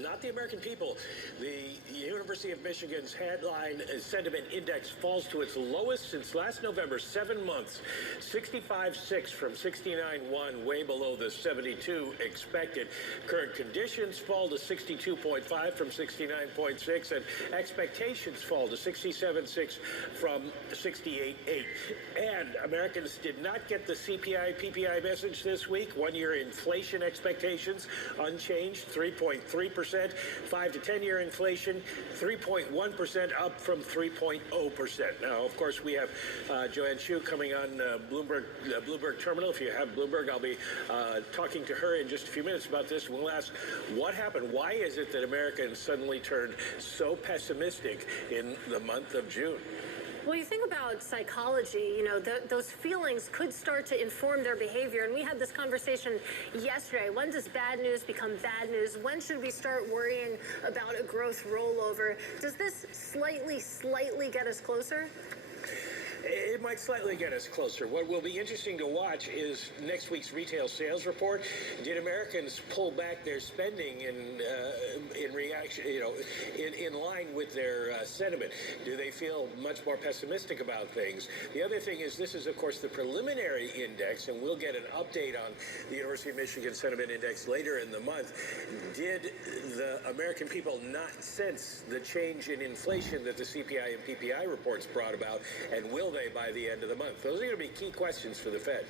Not the American people. The University of Michigan's headline sentiment index falls to its lowest since last November, 7 months. 65.6 from 69.1, way below the 72 expected. Current conditions fall to 62.5 from 69.6, and expectations fall to 67.6 from 68.8. And Americans did not get the CPI PPI message this week. 1-year inflation expectations unchanged, 3.3%. 5 to 10 year inflation, 3.1%, up from 3.0%. Now, of course, we have Joanne Shu coming on Bloomberg Terminal. If you have Bloomberg, I'll be talking to her in just a few minutes about this. We'll ask what happened. Why is it that Americans suddenly turned so pessimistic in the month of June? Well, you think about psychology, those feelings could start to inform their behavior. And we had this conversation yesterday. When does bad news become bad news? When should we start worrying about a growth rollover? Does this slightly get us closer? It might slightly get us closer. What will be interesting to watch is next week's retail sales report. Did Americans pull back their spending in reaction, in line with their sentiment? Do they feel much more pessimistic about things? The other thing is, this is, of course, the preliminary index, and we'll get an update on the University of Michigan Sentiment Index later in the month. Did the American people not sense the change in inflation that the CPI and PPI reports brought about, and will they by the end of the month? Those are going to be key questions for the Fed.